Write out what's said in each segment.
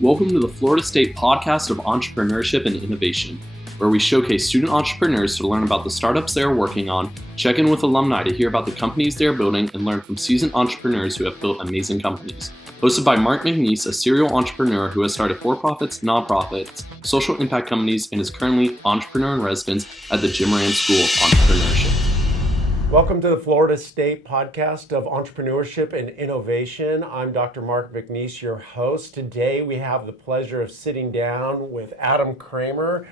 Welcome to the Florida State Podcast of Entrepreneurship and Innovation, where we showcase student entrepreneurs to learn about the startups they are working on, check in with alumni to hear about the companies they are building, and learn from seasoned entrepreneurs who have built amazing companies. Hosted by McNees, a serial entrepreneur who has started for-profits, nonprofits, social impact companies, and is currently entrepreneur in residence at the Jim Moran School of Entrepreneurship. Welcome to the Florida State Podcast of Entrepreneurship and Innovation. I'm Dr. Mark McNees, your host. Today we have the pleasure of sitting down with Adam Kramer,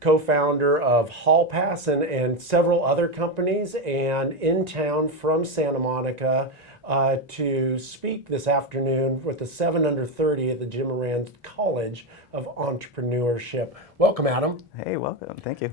co-founder of Hall Pass and several other companies, and in town from Santa Monica to speak this afternoon with the 7 Under 30 at the Jim Moran College of Entrepreneurship. Welcome, Adam. Hey, welcome. Thank you.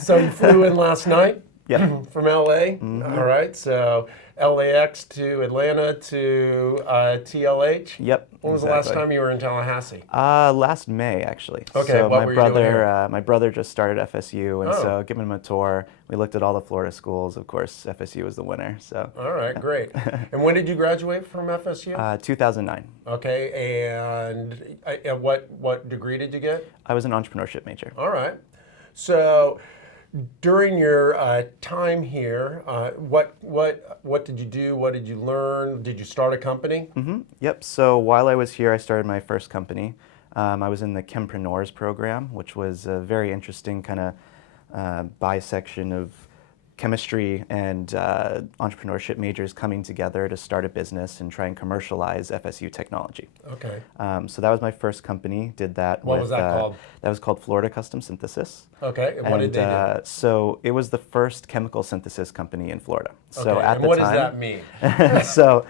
So you flew in last night? Yep. From LA? Mm-hmm. All right, so LAX to Atlanta to TLH? Yep. When was the last time you were in Tallahassee? Last May, actually. Okay, so what my were you doing here? My brother just started FSU, and Oh. so giving him a tour. We looked at all the Florida schools. Of course, FSU was the winner. So. All right, great. And when did you graduate from FSU? 2009. Okay, and what degree did you get? I was an entrepreneurship major. All right. So during your time here, what did you do? What did you learn? Did you start a company? Mm-hmm. Yep. So while I was here, I started my first company. I was in the Chempreneurs program, which was a very interesting kind of bisection of chemistry and entrepreneurship majors coming together to start a business and try and commercialize FSU technology. Okay. So that was my first company. Did that. What was that called? That was called Florida Custom Synthesis. Okay. And what did they do? So it was the first chemical synthesis company in Florida. Okay. So at and the what time, does that mean? So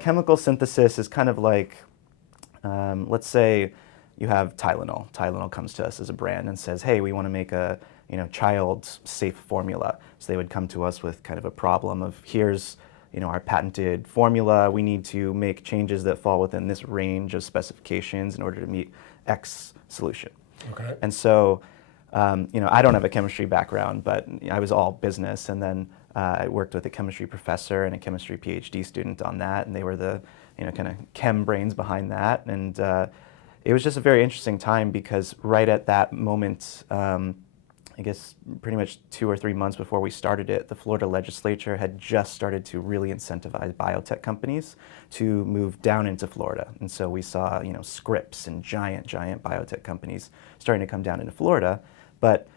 chemical synthesis is kind of like, let's say you have Tylenol. Tylenol comes to us as a brand and says, hey, we want to make a child-safe formula. So they would come to us with kind of a problem of, here's our patented formula. We need to make changes that fall within this range of specifications in order to meet X solution. Okay. And so, I don't have a chemistry background, but I was all business. And then I worked with a chemistry professor and a chemistry PhD student on that. And they were the, kind of chem brains behind that. And it was just a very interesting time because right at that moment, I guess pretty much 2 or 3 months before we started it, the Florida legislature had just started to really incentivize biotech companies to move down into Florida. And so we saw, Scripps and giant biotech companies starting to come down into Florida. But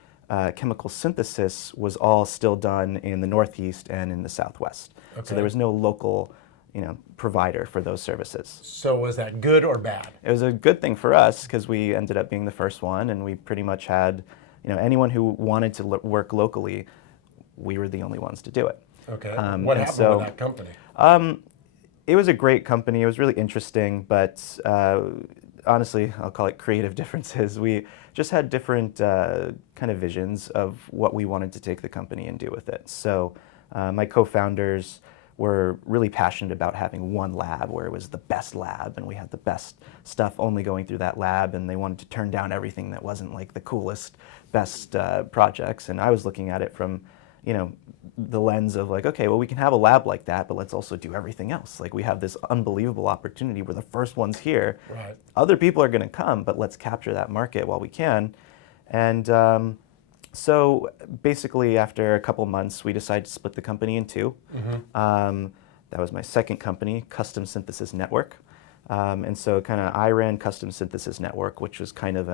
chemical synthesis was all still done in the Northeast and in the Southwest. Okay. So there was no local provider for those services. So was that good or bad? It was a good thing for us because we ended up being the first one, and we pretty much had anyone who wanted to work locally, we were the only ones to do it. Okay. What happened with that company? It was a great company. It was really interesting, but honestly, I'll call it creative differences. We just had different kind of visions of what we wanted to take the company and do with it. So my co-founders were really passionate about having one lab where it was the best lab and we had the best stuff only going through that lab, and they wanted to turn down everything that wasn't like the coolest, best projects. And I was looking at it from, the lens of like, okay, well, we can have a lab like that, but let's also do everything else. Like we have this unbelievable opportunity. We're the first ones here. Right. Other people are going to come, but let's capture that market while we can. And so basically, after a couple months, we decided to split the company in two. Mm-hmm. That was my second company, Custom Synthesis Network. And so kind of I ran Custom Synthesis Network, which was kind of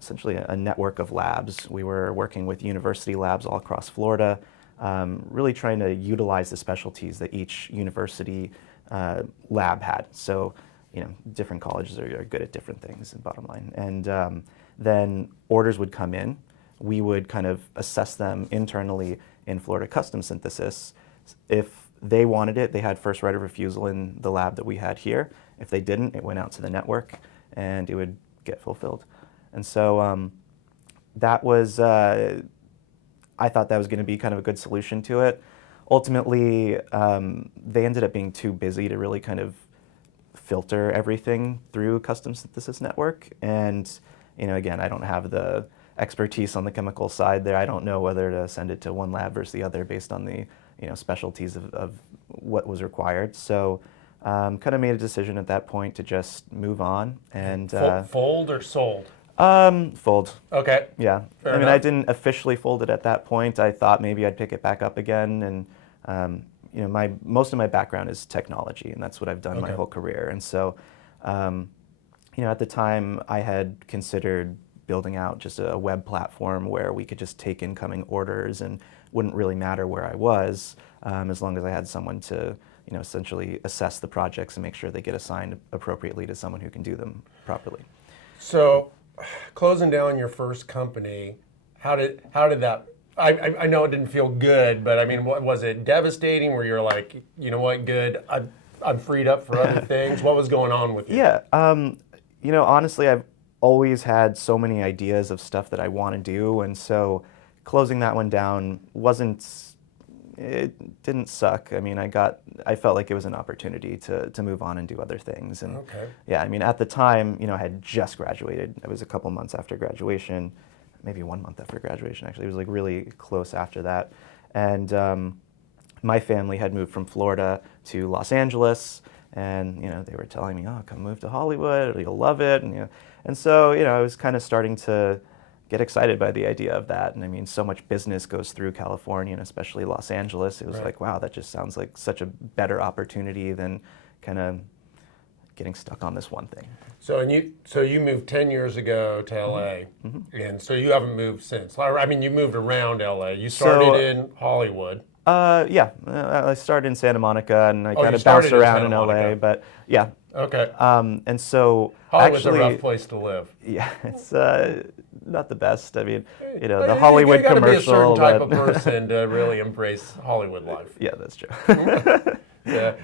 essentially a network of labs. We were working with university labs all across Florida, really trying to utilize the specialties that each university lab had. So, different colleges are good at different things, bottom line. And then orders would come in. We would kind of assess them internally in Florida Custom Synthesis. If they wanted it, they had first right of refusal in the lab that we had here. If they didn't, it went out to the network and it would get fulfilled. And so that was, I thought that was going to be kind of a good solution to it. Ultimately, they ended up being too busy to really kind of filter everything through Custom Synthesis Network. And, again, I don't have the expertise on the chemical side there. I don't know whether to send it to one lab versus the other based on the specialties of what was required. So kind of made a decision at that point to just move on and Fold or sold? fold. Okay. Yeah. Fair I mean, enough. I didn't officially fold it at that point. I thought maybe I'd pick it back up again. And, most of my background is technology, and that's what I've done my Okay. whole career. And so, at the time, I had considered building out just a web platform where we could just take incoming orders and wouldn't really matter where I was, as long as I had someone to, essentially assess the projects and make sure they get assigned appropriately to someone who can do them properly. So, closing down your first company, how did that? I know it didn't feel good, but I mean, was it devastating? Where you're like, you know what, good, I'm freed up for other things. What was going on with you? Yeah, honestly, I've always had so many ideas of stuff that I want to do, and so closing that one down it didn't suck. I mean, I felt like it was an opportunity to move on and do other things. And Okay. yeah, I mean, at the time, I had just graduated. It was a couple months after graduation, maybe 1 month after graduation, actually. It was like really close after that. And my family had moved from Florida to Los Angeles, and they were telling me, "Oh, come move to Hollywood, you'll love it." And so I was kind of starting to get excited by the idea of that. And I mean, so much business goes through California, and especially Los Angeles. It was Right. like, wow, that just sounds like such a better opportunity than kind of getting stuck on this one thing. So you moved 10 years ago to LA, and so you haven't moved since. I mean, you moved around LA. You started in Hollywood. Yeah, I started in Santa Monica, and I kind you of started bounced in around Santa in LA, Monica. but yeah. Okay. And so Hollywood's actually, a rough place to live. yeah, it's not the best. I mean, the You Hollywood gotta commercial. be a certain type but- of person to really embrace Hollywood life. Yeah, that's true. Yeah.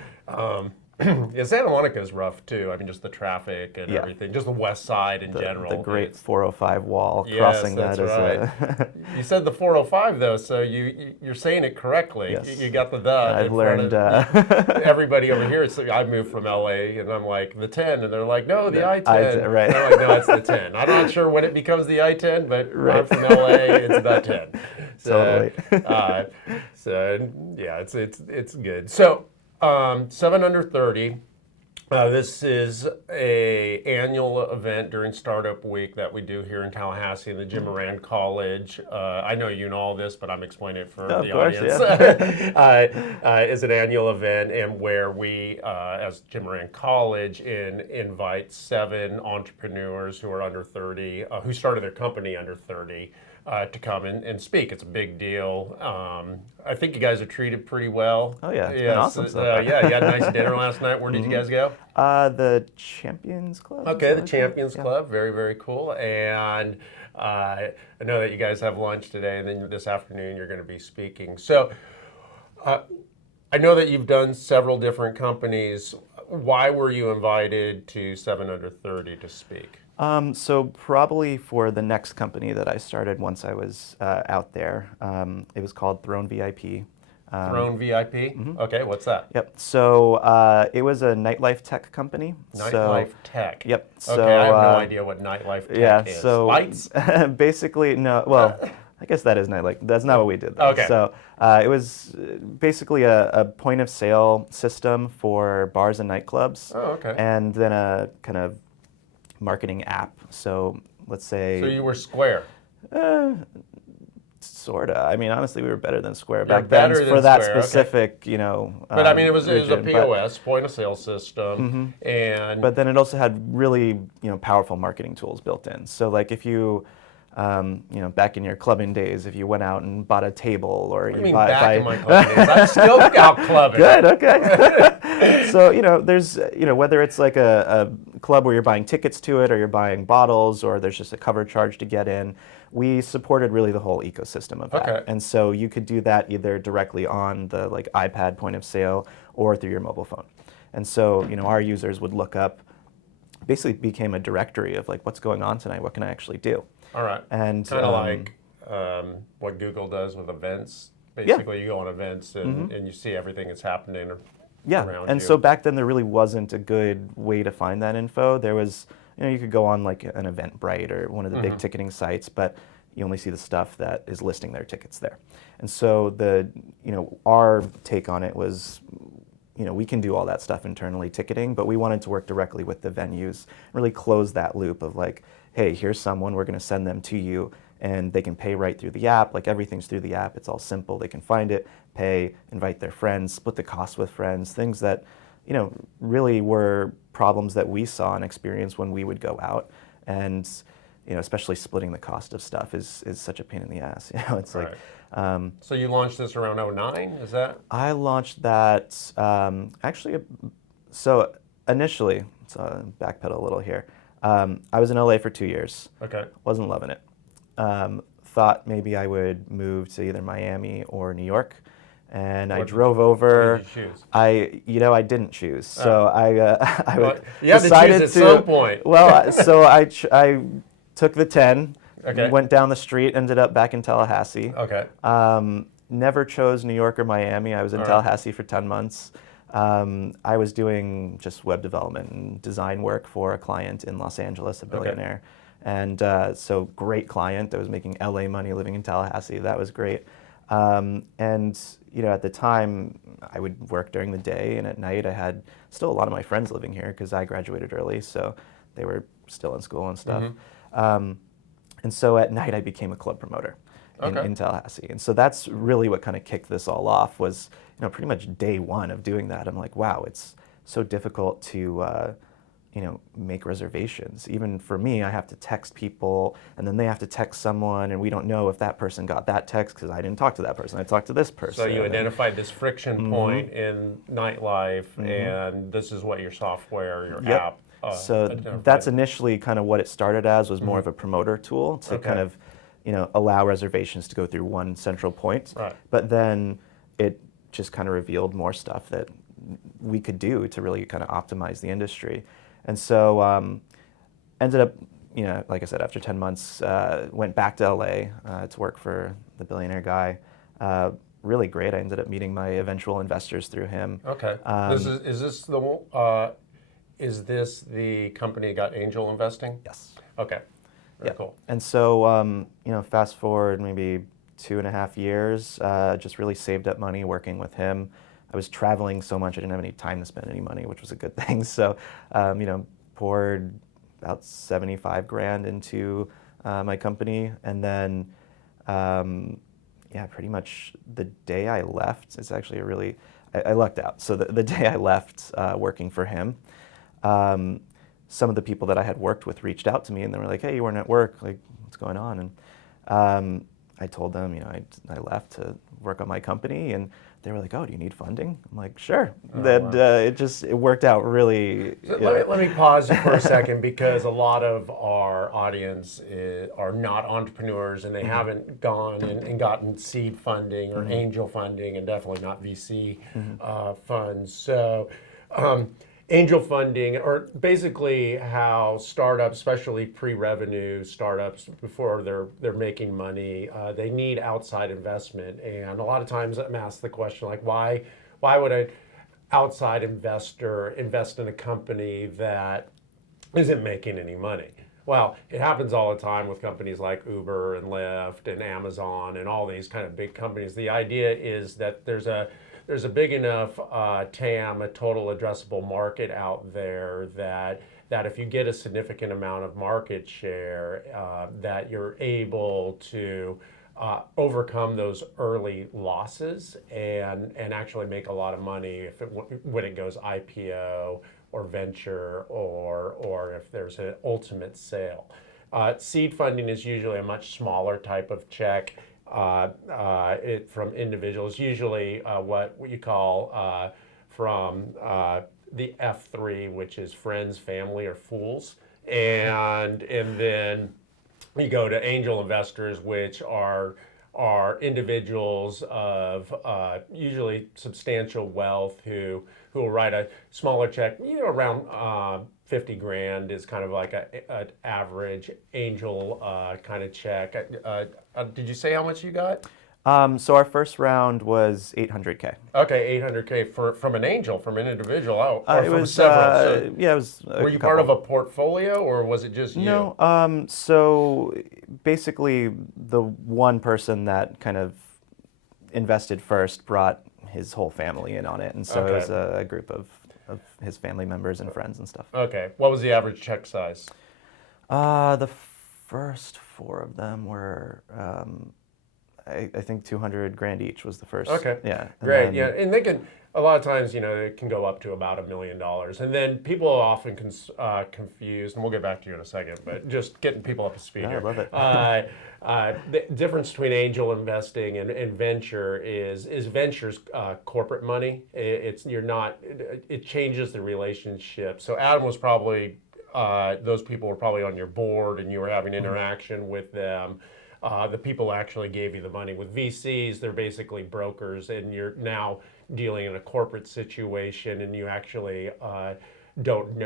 Yeah, Santa Monica is rough too. I mean, just the traffic and Yeah. everything. Just the west side in general. The great It's- 405 wall, Yes, crossing that's that right. You said the 405 though, so you're saying it correctly. Yes. You got the. I've in front learned. of- everybody over here. I moved from LA, and I'm like the 10, and they're like, no, the I-10. right. I'm like, no, it's the 10. I'm not sure when it becomes the I-10, but I'm Right. from LA. It's the 10. So, Totally. so yeah, it's good. So 7 Under 30. This is a annual event during Startup Week that we do here in Tallahassee in the Jim Moran College. I know you know all this, but I'm explaining it for the course, audience. yeah. Is an annual event, and where we, as Jim Moran College, invite 7 entrepreneurs who are under 30, who started their company under 30. To come and speak. It's a big deal. I think you guys are treated pretty well. Oh yeah, it's been awesome so far. Yeah, you had a nice dinner last night. Where did you guys go? The Champions Club. Okay, is the that Champions Yeah. Club. Very, very cool. And I know that you guys have lunch today, and then this afternoon you're going to be speaking. So I know that you've done several different companies. Why were you invited to 7 Under 30 to speak? So probably for the next company that I started once I was out there, it was called Throne VIP. Throne VIP? Okay, what's that? Yep. So it was a nightlife tech company. Nightlife tech. Yep. Okay, So, I have no idea what nightlife tech is. So Lights? basically, no. Well, I guess that is nightlife. That's not what we did, though. Okay. So it was basically a point of sale system for bars and nightclubs. Oh, okay. And then a kind of marketing app. So let's say. So you were Square. Sorta. I mean, honestly, we were better than Square You're back then better than for that Square, okay. specific, But I mean, it was a region. POS, point of sale system, and But then it also had really, powerful marketing tools built in. So like if you, back in your clubbing days, if you went out and bought a table or I you mean, buy, back in my club days, I'm still out clubbing. Good, okay. So, there's, whether it's like a club where you're buying tickets to it or you're buying bottles or there's just a cover charge to get in, we supported really the whole ecosystem of that. Okay. And so you could do that either directly on the like iPad point of sale or through your mobile phone. And so, our users would look up, basically became a directory of like, what's going on tonight? What can I actually do? All right. And kind of like what Google does with events. Basically, you go on events and you see everything that's happening around and you. so back then there really wasn't a good way to find that info. There was, you could go on like an Eventbrite or one of the big ticketing sites, but you only see the stuff that is listing their tickets there. And so our take on it was, we can do all that stuff internally, ticketing, but we wanted to work directly with the venues, really close that loop of like, hey, here's someone, we're going to send them to you, and they can pay right through the app. Like everything's through the app. It's all simple. They can find it, pay, invite their friends, split the cost with friends, things that, really were problems that we saw and experienced when we would go out. And, especially splitting the cost of stuff is such a pain in the ass. It's Right. like, So you launched this around '09, is that? I launched that so initially, backpedal a little here. I was in LA for 2 years. Okay. Wasn't loving it. Thought maybe I would move to either Miami or New York, and I drove over. What did you choose? I didn't choose. So I Well, you had to decided choose at some point. Well, so I took the 10. Okay. Went down the street, ended up back in Tallahassee. Okay. Never chose New York or Miami. I was in Tallahassee for 10 months. I was doing just web development and design work for a client in Los Angeles, a billionaire. And so great client. I was making LA money living in Tallahassee. That was great. And at the time, I would work during the day, and at night I had still a lot of my friends living here because I graduated early, so they were still in school and stuff. And so at night I became a club promoter in Tallahassee. And so that's really what kind of kicked this all off was, pretty much day one of doing that. I'm like, wow, it's so difficult to, make reservations. Even for me, I have to text people, and then they have to text someone, and we don't know if that person got that text because I didn't talk to that person. I talked to this person. So you identified this friction point in nightlife, and this is what your software, your app. So that's initially kind of what it started as, was more of a promoter tool to kind of, allow reservations to go through one central point. Right. But then it just kind of revealed more stuff that we could do to really kind of optimize the industry. And so ended up, like I said, after 10 months, went back to LA to work for the billionaire guy. Really great. I ended up meeting my eventual investors through him. Okay. Is this the company that got angel investing? Yes. Okay. Very cool. And so, fast forward maybe 2.5 years, just really saved up money working with him. I was traveling so much I didn't have any time to spend any money, which was a good thing. So, poured about 75 grand into my company, and then, pretty much the day I left, it's actually I lucked out. So the day I left working for him, some of the people that I had worked with reached out to me, and they were like, "Hey, you weren't at work. Like, what's going on?" And I told them, I left to work on my company, and they were like, "Oh, do you need funding?" I'm like, "Sure." It worked out really. So let me pause you for a second, because a lot of our audience are not entrepreneurs, and they haven't gone and gotten seed funding or angel funding, and definitely not VC funds. So. Angel funding, or basically how startups, especially pre-revenue startups, before they're making money, they need outside investment. And a lot of times I'm asked the question, like, why would an outside investor invest in a company that isn't making any money? Well, it happens all the time with companies like Uber and Lyft and Amazon and all these kind of big companies. The idea is that there's a big enough TAM, a total addressable market out there, that if you get a significant amount of market share, that you're able to overcome those early losses and actually make a lot of money when it goes IPO or venture, or if there's an ultimate sale. Seed funding is usually a much smaller type of check. From individuals, usually what you call from the F3, which is friends, family, or fools, and then you go to angel investors, which are individuals of usually substantial wealth who will write a smaller check, around 50 grand is kind of like an average angel kind of check. Did you say how much you got? So our first round was 800K. Okay, 800K from an angel, from an individual, or it from was, several. So it was. Were you part of a portfolio, or was it just you? No. So basically, the one person that kind of invested first brought his whole family in on it, and so it was a group of his family members and friends and stuff. Okay. What was the average check size? The first 4 of them were, I think 200 grand each was the first. Okay. Yeah. Great. Yeah, and they can, a lot of times, it can go up to about $1 million. And then people are often confused, and we'll get back to you in a second, but just getting people up to speed here. I love it. The difference between angel investing and venture is venture's corporate money. It changes the relationship. So Adam was probably, those people were probably on your board and you were having interaction with them. The people actually gave you the money. With VCs, they're basically brokers, and you're now dealing in a corporate situation, and you actually don't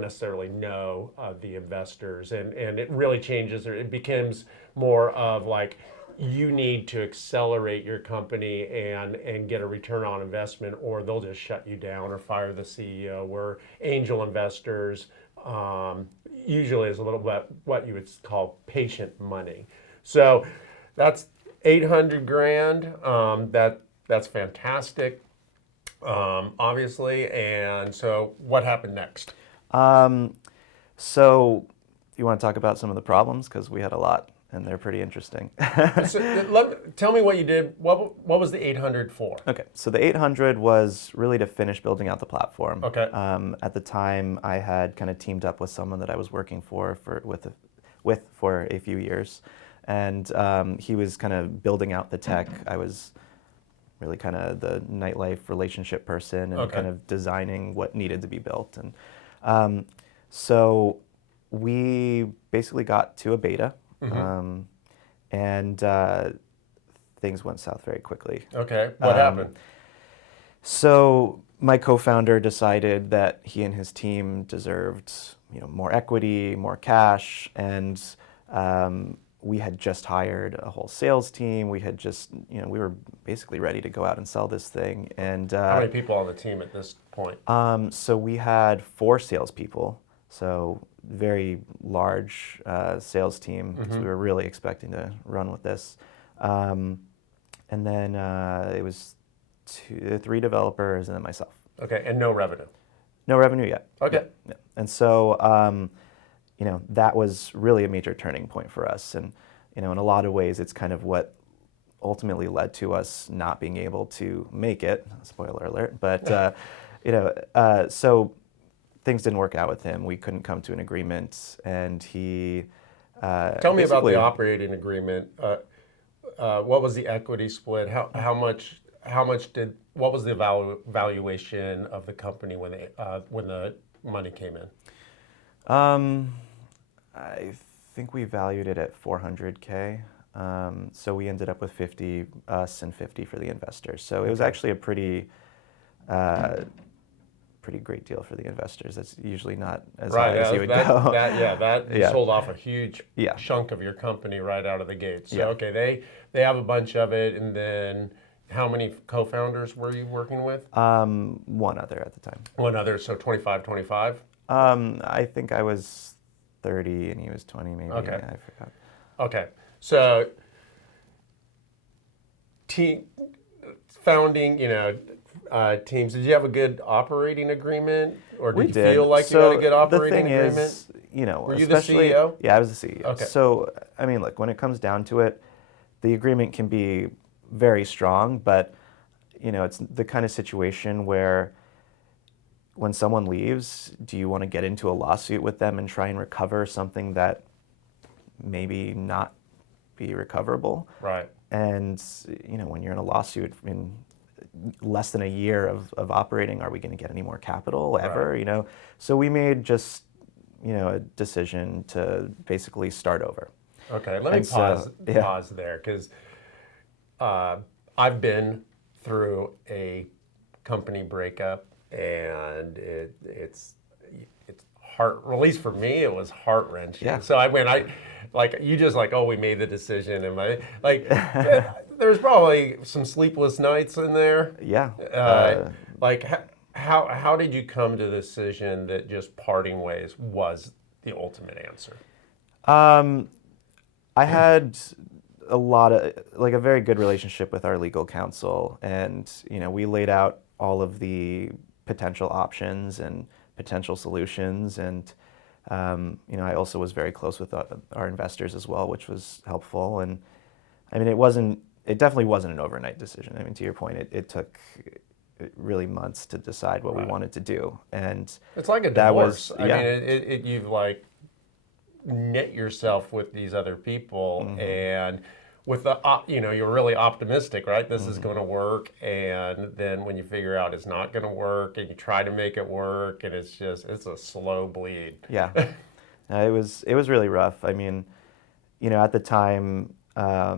necessarily know the investors, and it really changes. It becomes more of like, you need to accelerate your company and get a return on investment, or they'll just shut you down or fire the CEO. Where angel investors usually is a little bit what you would call patient money. So that's 800 grand. That's fantastic, obviously. And so what happened next? So you want to talk about some of the problems? Because we had a lot, and they're pretty interesting. Tell me what you did. What was the 800 for? Okay, so the 800 was really to finish building out the platform. Okay. At the time, I had kind of teamed up with someone that I was working for a few years, and he was kind of building out the tech. I was really kind of the nightlife relationship person and kind of designing what needed to be built. And so we basically got to a beta. And things went south very quickly. Okay, what happened? So my co-founder decided that he and his team deserved, more equity, more cash, and we had just hired a whole sales team. We had just, we were basically ready to go out and sell this thing. And how many people on the team at this point? So we had 4 salespeople. So very large sales team, because we were really expecting to run with this. And then it was 3 developers and then myself. Okay, and no revenue? No revenue yet. Okay. Yeah. And so, that was really a major turning point for us. And, in a lot of ways, it's kind of what ultimately led to us not being able to make it. Spoiler alert. But, so things didn't work out with him. We couldn't come to an agreement, and he tell me about the operating agreement. What was the equity split? How much what was the valuation of the company when the money came in? I think we valued it at $400K. So we ended up with 50 us and 50 for the investors. So it was actually a pretty great deal for the investors. That's usually not as high as you would go. You sold off a huge chunk of your company right out of the gate. So okay, they have a bunch of it, and then how many co-founders were you working with? One other at the time. One other, so 25. I think I was 30 and he was 20 maybe. Okay. I forgot. Okay, so founding, teams. Did you have a good operating agreement, or did you feel like you had a good operating agreement? The thing is, were you the CEO? Yeah, I was the CEO. Okay. So, look, when it comes down to it, the agreement can be very strong, but it's the kind of situation where when someone leaves, do you want to get into a lawsuit with them and try and recover something that maybe not be recoverable? Right. And when you're in a lawsuit in less than a year of operating, are we going to get any more capital ever? Right. So we made just a decision to basically start over. Okay, let me pause there, because I've been through a company breakup, and it's heart, at least for me, it was heart wrenching. Yeah. So we made the decision, and there's probably some sleepless nights in there. Yeah. How did you come to the decision that just parting ways was the ultimate answer? I had a very good relationship with our legal counsel, and we laid out all of the potential options and potential solutions, and I also was very close with our investors as well, which was helpful. And I mean, it definitely wasn't an overnight decision. I mean, to your point, it took really months to decide what we wanted to do, and it's like a divorce. I mean, you've like knit yourself with these other people, and with the you're really optimistic, right? This is going to work, and then when you figure out it's not going to work, and you try to make it work, and it's a slow bleed. Yeah, it was really rough. I mean, at the time, I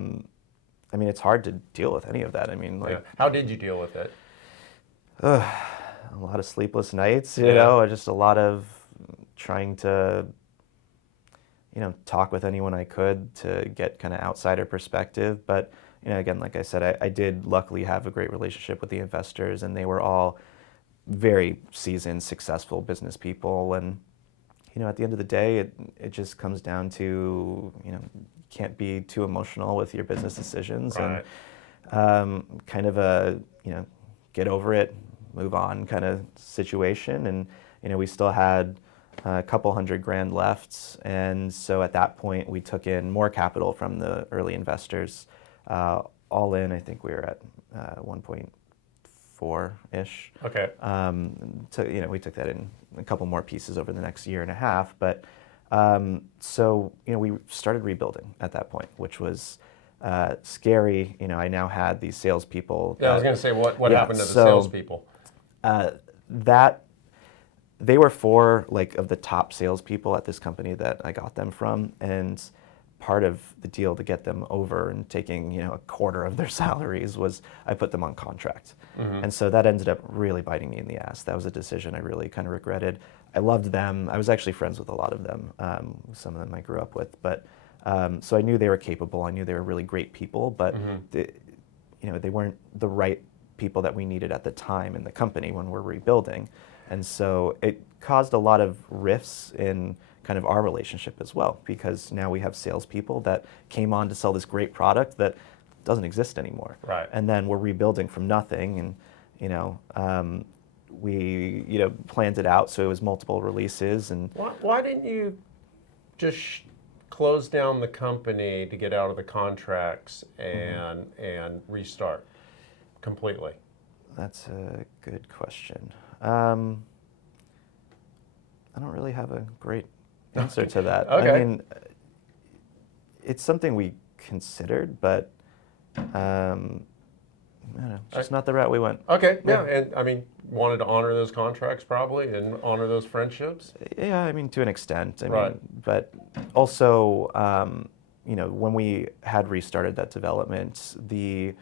mean, it's hard to deal with any of that. I mean, like, how did you deal with it? A lot of sleepless nights, just a lot of trying to, talk with anyone I could to get kind of outsider perspective. But, again, like I said, I did luckily have a great relationship with the investors, and they were all very seasoned, successful business people. And, at the end of the day, it just comes down to, you can't be too emotional with your business decisions, right. And kind of a, get over it, move on kind of situation. And, we still had a couple $100,000 left. And so at that point, we took in more capital from the early investors. All in, I think we were at 1.4-ish. Okay. So, we took that in a couple more pieces over the next year and a half. But so, we started rebuilding at that point, which was scary. I now had these salespeople. I was going to say, what happened to the salespeople? They were four of the top salespeople at this company that I got them from, and part of the deal to get them over and taking a quarter of their salaries was I put them on contract, and so that ended up really biting me in the ass. That was a decision I really kind of regretted. I loved them. I was actually friends with a lot of them. Some of them I grew up with, but so I knew they were capable. I knew they were really great people, but they weren't the right people that we needed at the time in the company when we're rebuilding. And so it caused a lot of rifts in kind of our relationship as well, because now we have salespeople that came on to sell this great product that doesn't exist anymore. Right. And then we're rebuilding from nothing, and we planned it out so it was multiple releases. And why didn't you just close down the company to get out of the contracts and restart completely? That's a good question. I don't really have a great answer to that. Okay. I mean, it's something we considered, but I don't know, it's just not the route we went. Okay, yeah, and I mean, wanted to honor those contracts probably and honor those friendships? Yeah, I mean, to an extent. I Right. mean, but also, when we had restarted that development, the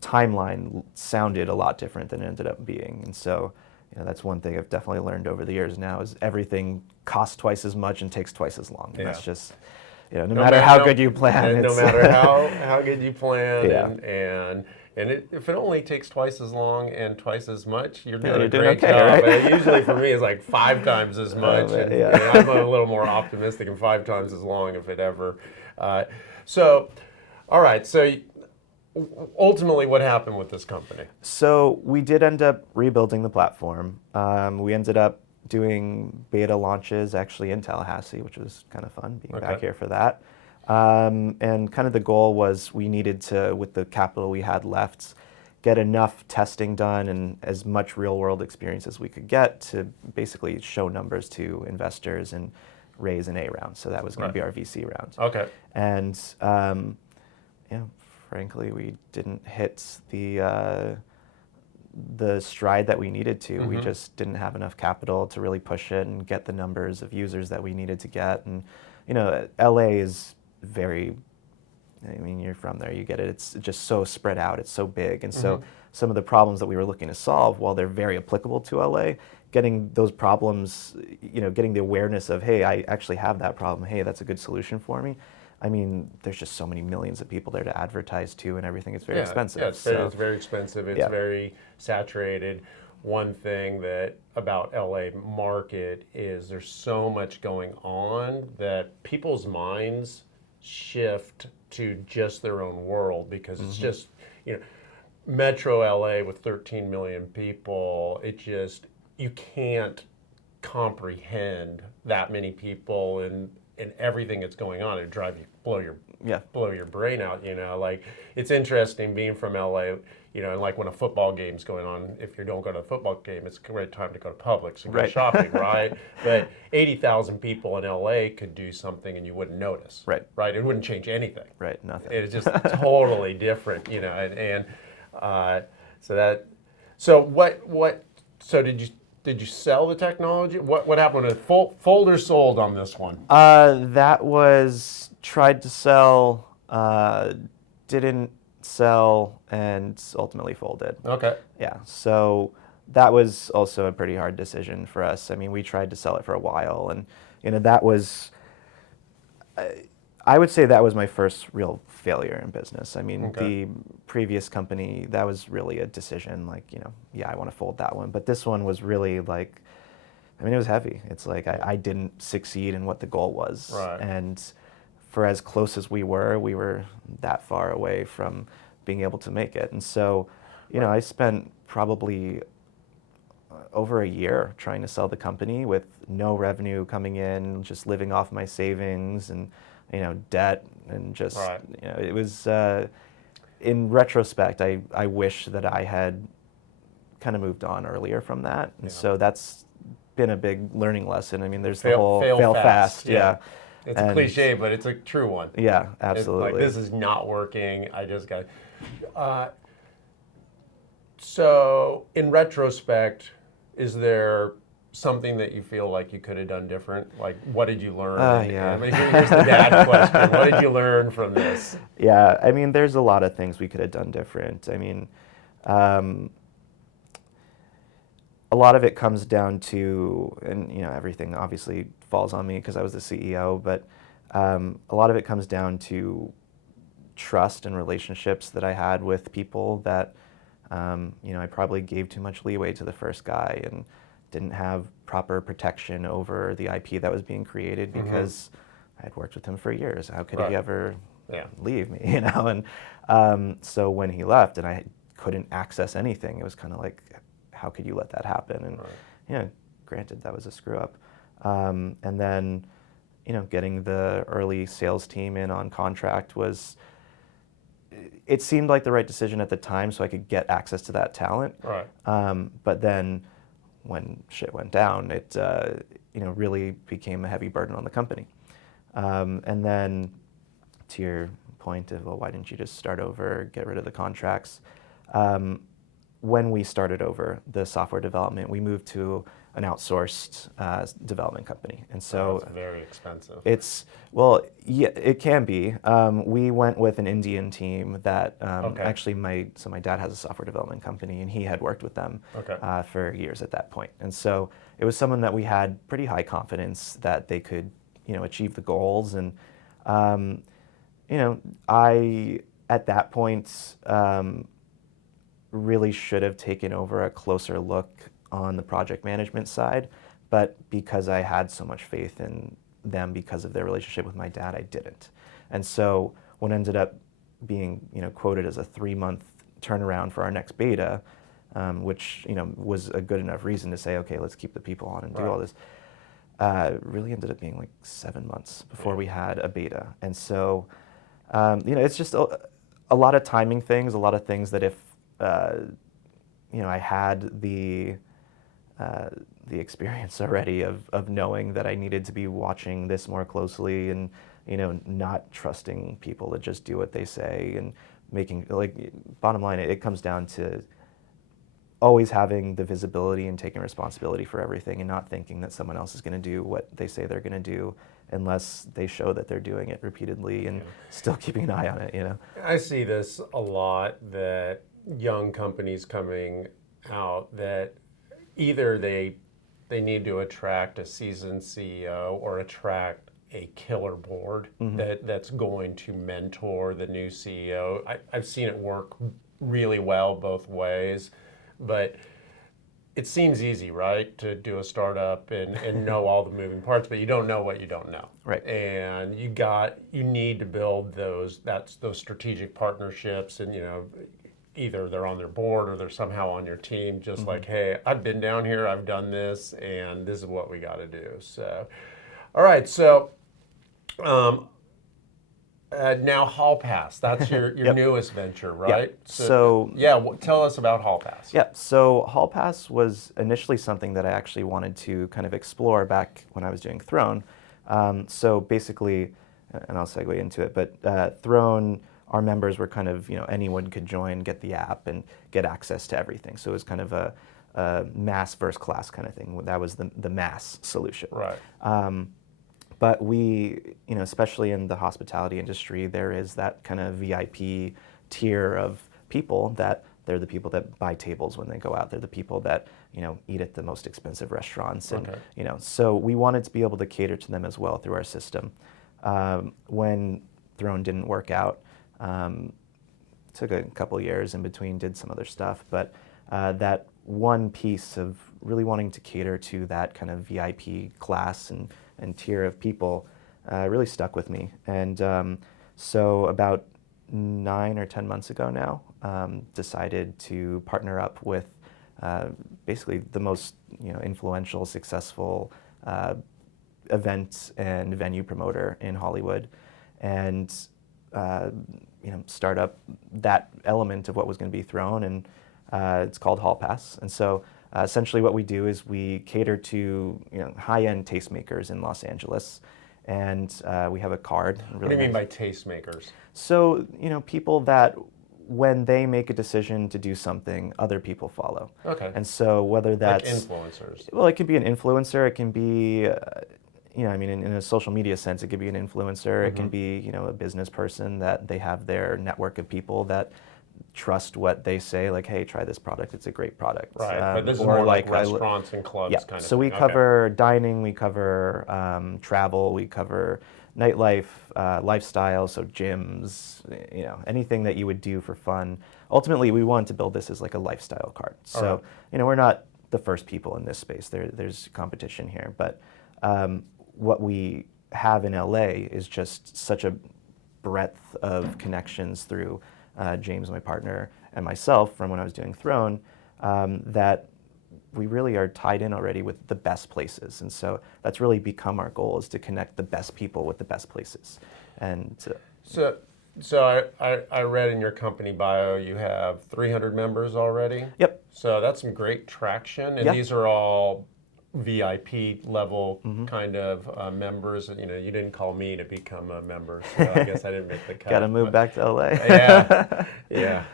timeline sounded a lot different than it ended up being. And so, that's one thing I've definitely learned over the years now is everything costs twice as much and takes twice as long. And that's just, no matter how good you plan. No matter how good you plan, Yeah. and if it only takes twice as long and twice as much, you're doing you're a doing great okay, job. right? And usually for me, it's like 5 times as much. And I'm a little more optimistic, and 5 times as long if it ever. So, all right. So ultimately, what happened with this company? So we did end up rebuilding the platform. We ended up doing beta launches actually in Tallahassee, which was kind of fun being back here for that. And kind of the goal was we needed to, with the capital we had left, get enough testing done and as much real world experience as we could get to basically show numbers to investors and raise an A round. So that was going to be our VC round. Okay. And frankly, we didn't hit the stride that we needed to. We just didn't have enough capital to really push it and get the numbers of users that we needed to get. And LA is very, I mean, you're from there, you get it. It's just so spread out. It's so big. And so some of the problems that we were looking to solve, while they're very applicable to LA, getting those problems, getting the awareness of, hey, I actually have that problem. Hey, that's a good solution for me. I mean, there's just so many millions of people there to advertise to and everything. It's very expensive. Yeah, it's very expensive. It's very saturated. One thing that about LA market is there's so much going on that people's minds shift to just their own world, because it's just, Metro LA with 13 million people, you can't comprehend that many people and everything that's going on. It blow your brain out. Like, it's interesting being from LA. And like when a football game's going on, if you don't go to a football game, it's a great time to go to Publix and go shopping, right? But 80,000 people in LA could do something and you wouldn't notice, Right. Right? It wouldn't change anything, Right. Nothing. It's just totally different, So did you sell the technology? What happened to fold or sold on this one? That was tried to sell, didn't sell, and ultimately folded. Okay. Yeah, so that was also a pretty hard decision for us. I mean, we tried to sell it for a while, and that was, I would say that was my first real failure in business. I mean, the previous company, that was really a decision, like, yeah, I want to fold that one. But this one was really like, I mean, it was heavy. It's like I didn't succeed in what the goal was. Right. And for as close as we were that far away from being able to make it. And so, I spent probably over a year trying to sell the company with no revenue coming in, just living off my savings and, debt, and just, it was, in retrospect, I wish that I had kind of moved on earlier from that. And so that's been a big learning lesson. I mean, there's the whole fail fast. Yeah. It's a cliche, but it's a true one. Yeah, absolutely. It's like, this is not working. I just got. So, in retrospect, is there something that you feel like you could have done different? Like, what did you learn? Yeah. Here's the dad question. What did you learn from this? Yeah, I mean, there's a lot of things we could have done different. I mean, a lot of it comes down to, and everything obviously falls on me because I was the CEO, but a lot of it comes down to trust and relationships that I had with people that, I probably gave too much leeway to the first guy and didn't have proper protection over the IP that was being created because I had worked with him for years. How could he ever leave me, And so when he left and I couldn't access anything, it was kind of like, how could you let that happen? And granted, that was a screw up. And then, getting the early sales team in on contract it seemed like the right decision at the time, so I could get access to that talent. Right. But then, when shit went down, it really became a heavy burden on the company. And then, to your point of, well, why didn't you just start over, get rid of the contracts? When we started over the software development, we moved to an outsourced development company, and so it's very expensive. It can be. We went with an Indian team that actually my dad has a software development company, and he had worked with them for years at that point, and so it was someone that we had pretty high confidence that they could achieve the goals, and I at that point really should have taken over a closer look on the project management side, but because I had so much faith in them because of their relationship with my dad, I didn't. And so what ended up being quoted as a 3-month turnaround for our next beta, which was a good enough reason to say, okay, let's keep the people on and do all this, really ended up being like 7 months before we had a beta. And so it's just a lot of timing things, a lot of things that if I had the experience already of knowing that I needed to be watching this more closely and not trusting people to just do what they say and making, like, bottom line, it comes down to always having the visibility and taking responsibility for everything and not thinking that someone else is going to do what they say they're going to do unless they show that they're doing it repeatedly and still keeping an eye on it. I see this a lot, that young companies coming out, that either they need to attract a seasoned CEO or attract a killer board that's going to mentor the new CEO. I've seen it work really well both ways, but it seems easy, right, to do a startup and know all the moving parts, but you don't know what you don't know. Right. And you need to build those strategic partnerships, and either they're on their board or they're somehow on your team, just like, hey, I've been down here, I've done this, and this is what we got to do. So, all right, so now Hall Pass, that's your Yep. newest venture, right? Yeah. So yeah, tell us about Hall Pass. Yeah, so Hall Pass was initially something that I actually wanted to kind of explore back when I was doing Throne. So basically, and I'll segue into it, but Throne, our members were kind of, anyone could join, get the app, and get access to everything. So it was kind of a mass versus class kind of thing. That was the mass solution. Right. But we, especially in the hospitality industry, there is that kind of VIP tier of people that they're the people that buy tables when they go out. They're the people that, eat at the most expensive restaurants. And, so we wanted to be able to cater to them as well through our system. When Throne didn't work out, took a couple years in between, did some other stuff, but that one piece of really wanting to cater to that kind of VIP class and tier of people really stuck with me. And so about 9 or 10 months ago now, decided to partner up with basically the most influential, successful event and venue promoter in Hollywood, and start up that element of what was going to be Throne, and it's called Hall Pass. And so essentially what we do is we cater to high-end tastemakers in Los Angeles, and we have a card. What do you mean by tastemakers? So people that when they make a decision to do something, other people follow. Okay. And so whether that's like influencers. Well, it could be an influencer. It can be in a social media sense, it could be an influencer. It can be a business person that they have their network of people that trust what they say, like, hey, try this product, it's a great product. Right, but this is more like restaurants and clubs kind of thing. So we cover dining, we cover travel, we cover nightlife, lifestyle, so gyms, anything that you would do for fun. Ultimately, we wanted to build this as like a lifestyle card. So, we're not the first people in this space. There's competition here, but what we have in LA is just such a breadth of connections through James, my partner, and myself from when I was doing Throne, that we really are tied in already with the best places. And so that's really become our goal, is to connect the best people with the best places. And So I read in your company bio you have 300 members already? Yep. So that's some great traction, and these are all VIP level kind of members. You didn't call me to become a member, so I guess I didn't make the cut. Got to move back to LA. Yeah.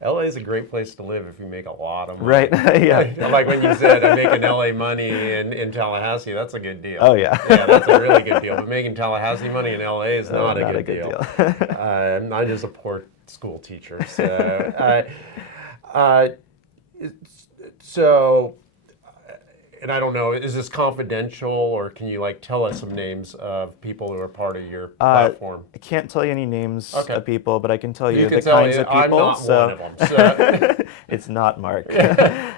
LA is a great place to live if you make a lot of money. Right, yeah. Like when you said I'm making LA money in Tallahassee, that's a good deal. Oh, yeah. Yeah, that's a really good deal. But making Tallahassee money in LA is not a good deal. I'm just a poor school teacher. So, and I don't know, is this confidential, or can you tell us some names of people who are part of your platform? I can't tell you any names of people, but I can tell you the tell kinds of people. I'm not one of them. So. It's not Mark.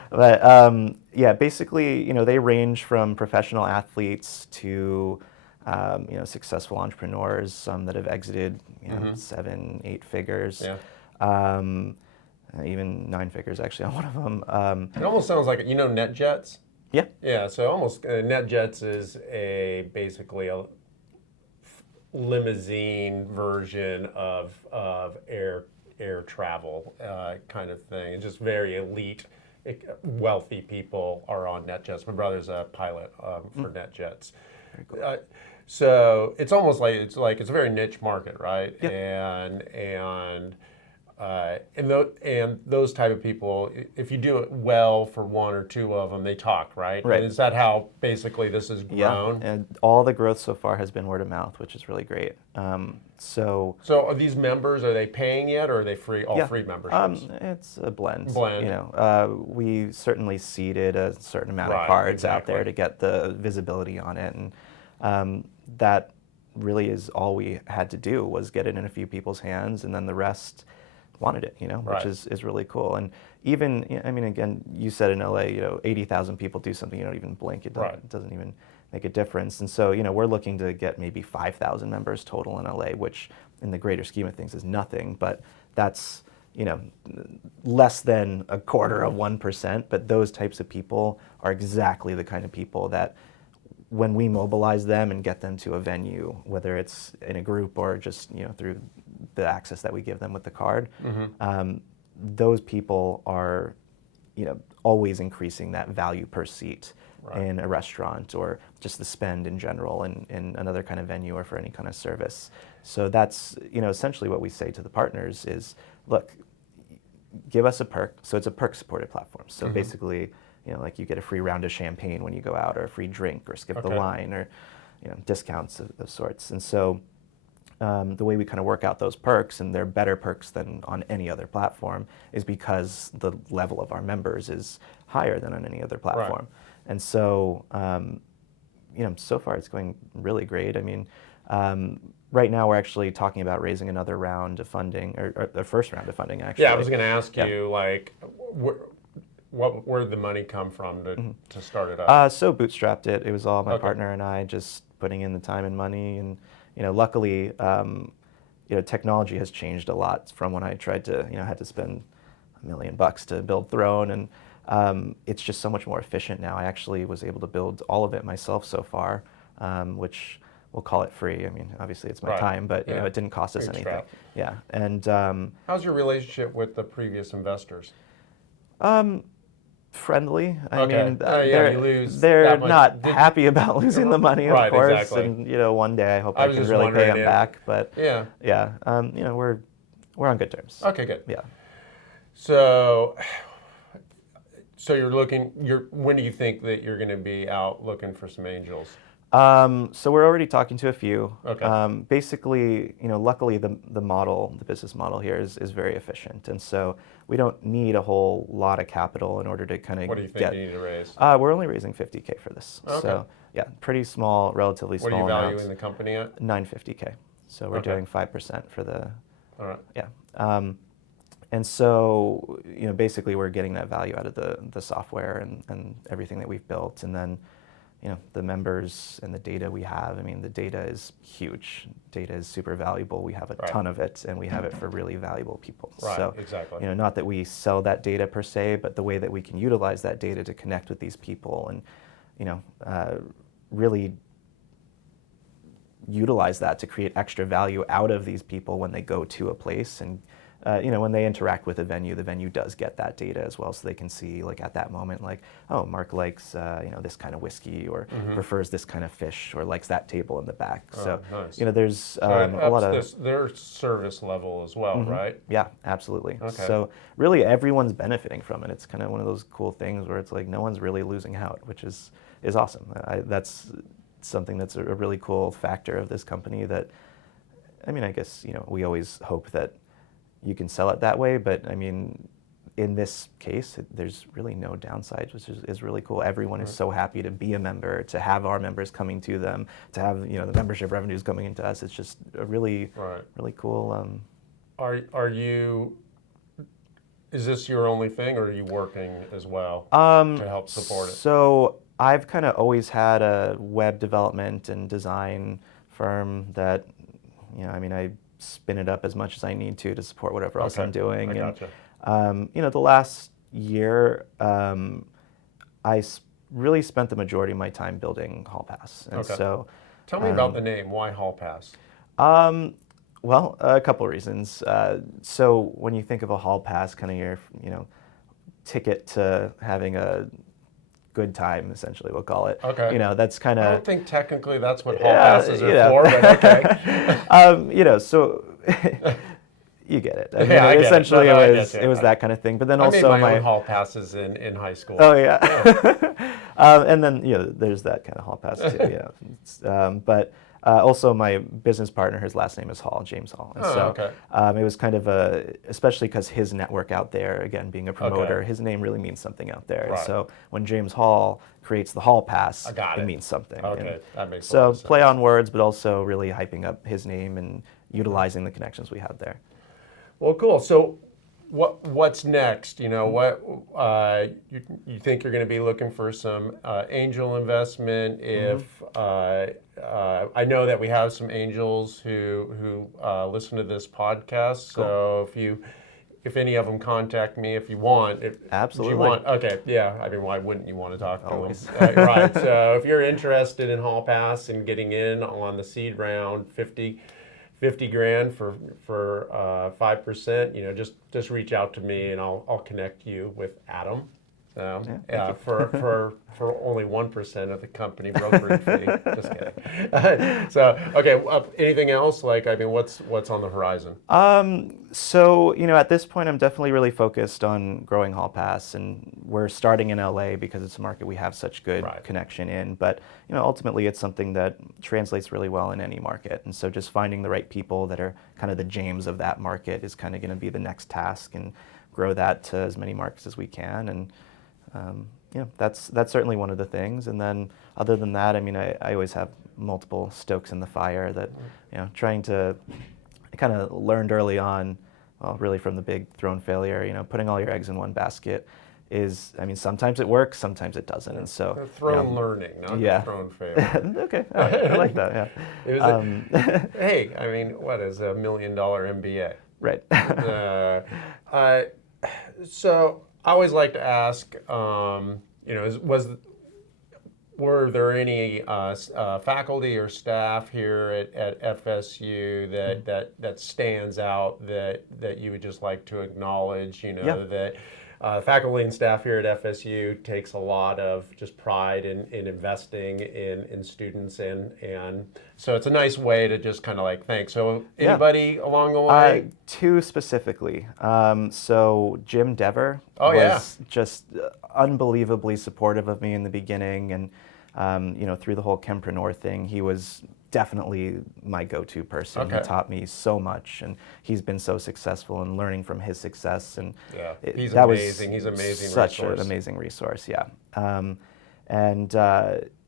But basically, they range from professional athletes to successful entrepreneurs, some that have exited 7, 8 figures. Yeah. Even 9 figures actually on one of them. It almost sounds like NetJets. Yeah. Yeah, so almost NetJets is basically a limousine version of air travel kind of thing. And just very elite, wealthy people are on NetJets. My brother's a pilot for NetJets. Very cool. So it's almost like it's a very niche market, right? Yep. And those type of people, if you do it well for 1 or 2 of them, they talk, right? Right. And is that how basically this has grown? Yeah, and all the growth so far has been word of mouth, which is really great. So are these members, are they paying yet, or are they free? Free memberships? It's a blend. Blend. We certainly seeded a certain amount of cards out there to get the visibility on it, and that really is all we had to do, was get it in a few people's hands, and then the rest wanted it, which Right. is really cool. And even, I mean, again, you said in LA, 80,000 people do something, you don't even blink. Right. It doesn't even make a difference. And so, we're looking to get maybe 5,000 members total in LA, which in the greater scheme of things is nothing, but that's, less than a quarter of 1%. But those types of people are exactly the kind of people that when we mobilize them and get them to a venue, whether it's in a group or just through the access that we give them with the card, those people are always increasing that value per seat in a restaurant or just the spend in general in another kind of venue or for any kind of service. So that's essentially what we say to the partners is, look, give us a perk. So it's a perk supported platform. So basically, like you get a free round of champagne when you go out, or a free drink, or skip the line, or discounts of sorts. And so the way we kind of work out those perks, and they're better perks than on any other platform, is because the level of our members is higher than on any other platform. Right. And so so far it's going really great. I mean, right now we're actually talking about raising another round of funding, or the first round of funding actually. Yeah, I was going to ask you, like, where did the money come from to start it up? So bootstrapped it. It was all my partner and I just putting in the time and money, and luckily, technology has changed a lot from when I tried to, had to spend $1 million to build Throne, and it's just so much more efficient now. I actually was able to build all of it myself so far, which we'll call it free. I mean, obviously it's my time, but it didn't cost us anything. Yeah, and how's your relationship with the previous investors? Friendly. I mean, you lose they're not happy about losing the money, of course. Exactly. And one day I hope I can really pay them back. But we're on good terms. Okay, good. Yeah. So when do you think that you're going to be out looking for some angels? So we're already talking to a few. Okay. Basically, luckily the business model here is very efficient, and so we don't need a whole lot of capital in order to kind of. What do you think you need to raise? We're only raising $50K for this. Okay. So yeah, pretty small, relatively small What are you amounts. valuing the company at? $950K. So we're doing 5% for the. All right. Yeah. And so basically we're getting that value out of the software and everything that we've built, and then. The members and the data we have, I mean, the data is huge. Data is super valuable. We have a ton of it, and we have it for really valuable people. Right, so, exactly. Not that we sell that data per se, but the way that we can utilize that data to connect with these people and, really utilize that to create extra value out of these people when they go to a place. And when they interact with the venue does get that data as well, so they can see, like, at that moment, like, oh, Mark likes this kind of whiskey, or prefers this kind of fish, or likes that table in the back. So nice. There's a lot of their service level as well, right? Yeah, absolutely. Okay. So really everyone's benefiting from it. It's kind of one of those cool things where it's like no one's really losing out, which is awesome. That's something that's a really cool factor of this company. That, I mean, I guess we always hope that you can sell it that way, but I mean, in this case, there's really no downsides, which is really cool. Everyone is so happy to be a member, to have our members coming to them, to have the membership revenues coming into us. It's just a really cool. Is this your only thing, or are you working as well to help support it? So I've kind of always had a web development and design firm that, I spin it up as much as I need to support whatever else I'm doing. I gotcha. And the last year, I really spent the majority of my time building Hall Pass. And so, tell me about the name. Why Hall Pass? Well, a couple of reasons. So when you think of a Hall Pass, kind of your ticket to having a good time, essentially, we'll call it. Okay. That's kind of. I don't think technically that's what Hall Passes are for, but okay. So you get it. I mean, I get essentially it. it was that kind of thing. But then I also made my own Hall Passes in high school. Oh yeah. And then there's that kind of Hall Pass too. But also my business partner, his last name is Hall, James Hall. And it was kind of especially because his network out there, again, being a promoter, his name really means something out there. Right. And so when James Hall creates the Hall Pass, it means something. Okay, that makes a lot of of sense. Play on words, but also really hyping up his name and utilizing the connections we have there. Well, cool. So what's next? You know, what you think you're going to be looking for some angel investment? If I know that we have some angels who listen to this podcast, so if any of them contact me, if you want, Absolutely. If you want, okay, yeah. I mean, why wouldn't you want to talk to Always. them? Right. So if you're interested in Hall Pass and getting in on the seed round, 50 grand for 5%, you know, just reach out to me and I'll connect you with Adam. For only 1% of the company brokerage fee. Just kidding. So okay, anything else? Like, I mean, what's on the horizon? So, you know, at this point, I'm definitely really focused on growing Hall Pass, and we're starting in LA because it's a market we have such good connection in. But, you know, ultimately, it's something that translates really well in any market. And so just finding the right people that are kind of the James of that market is kind of going to be the next task, and grow that to as many markets as we can. And you know, that's certainly one of the things. And then other than that, I mean, I always have multiple stokes in the fire that, you know, I kind of learned early on, well, really from the big throne failure, you know, putting all your eggs in one basket is, I mean, sometimes it works, sometimes it doesn't. And so throne learning, not throne failure. Okay, I like that, yeah. It was hey, I mean, what is $1 million MBA? Right. So I always like to ask, you know, were there any faculty or staff here at FSU that stands out that you would just like to acknowledge? You know, that faculty and staff here at FSU takes a lot of just pride in investing in students, and so it's a nice way to just kind of like thank. So anybody along the way? Two specifically. So Jim Dever was just unbelievably supportive of me in the beginning, and you know, through the whole Chempreneur thing, he was definitely my go-to person. He taught me so much, and he's been so successful in learning from his success. And he's amazing. He's amazing. Such an amazing resource. Yeah. And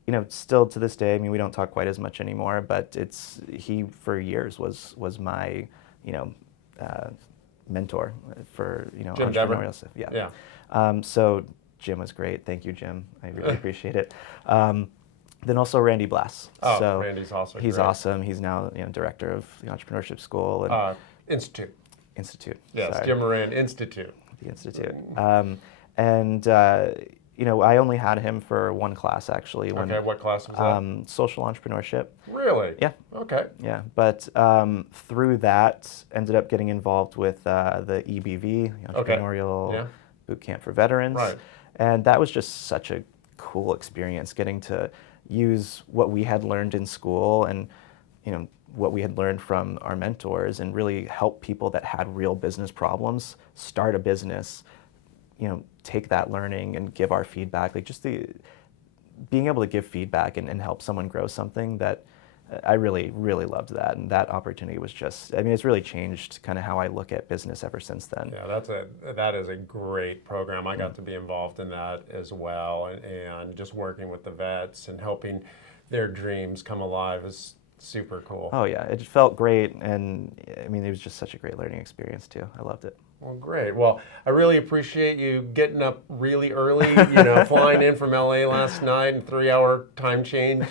you know, still to this day, I mean, we don't talk quite as much anymore, but he for years was my, you know, mentor for, you know, Jim entrepreneurial stuff. Yeah. So Jim was great. Thank you, Jim. I really appreciate it. Then also Randy Blass. Oh, so Randy's also he's great. Awesome. He's now, you know, director of the entrepreneurship school and Institute. Yes, sorry. Jim Moran Institute. The Institute. You know, I only had him for one class actually. What class was that? Social entrepreneurship. Really? Yeah. Okay. Yeah, but through that, ended up getting involved with the EBV, the Entrepreneurial Boot Camp for Veterans. Right. And that was just such a cool experience, getting to use what we had learned in school and, you know, what we had learned from our mentors, and really help people that had real business problems start a business, you know, take that learning and give our feedback. Like, just being able to give feedback and help someone grow something, that I really, really loved that. And that opportunity was just, I mean, it's really changed kind of how I look at business ever since then. Yeah, that is a great program. I got to be involved in that as well, and just working with the vets and helping their dreams come alive is super cool. Oh yeah, it felt great, and I mean, it was just such a great learning experience too. I loved it. Well, great. Well, I really appreciate you getting up really early, you know, flying in from LA last night and 3-hour time change,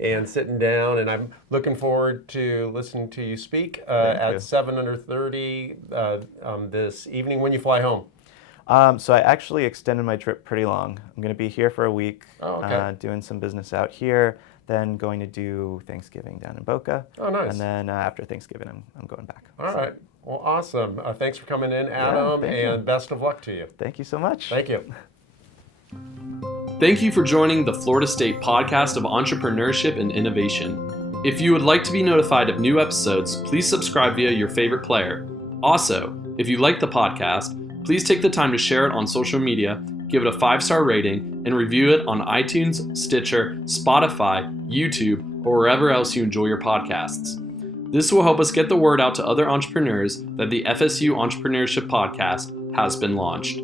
and sitting down. And I'm looking forward to listening to you speak at 7 under 30 this evening. When you fly home? So I actually extended my trip pretty long. I'm going to be here for a week, doing some business out here, then going to do Thanksgiving down in Boca. Oh, nice. And then after Thanksgiving, I'm going back. All right. Well, awesome. Thanks for coming in, Adam, and best of luck to you. Thank you so much. Thank you. Thank you for joining the Florida State Podcast of Entrepreneurship and Innovation. If you would like to be notified of new episodes, please subscribe via your favorite player. Also, if you like the podcast, please take the time to share it on social media, give it a 5-star rating, and review it on iTunes, Stitcher, Spotify, YouTube, or wherever else you enjoy your podcasts. This will help us get the word out to other entrepreneurs that the FSU Entrepreneurship Podcast has been launched.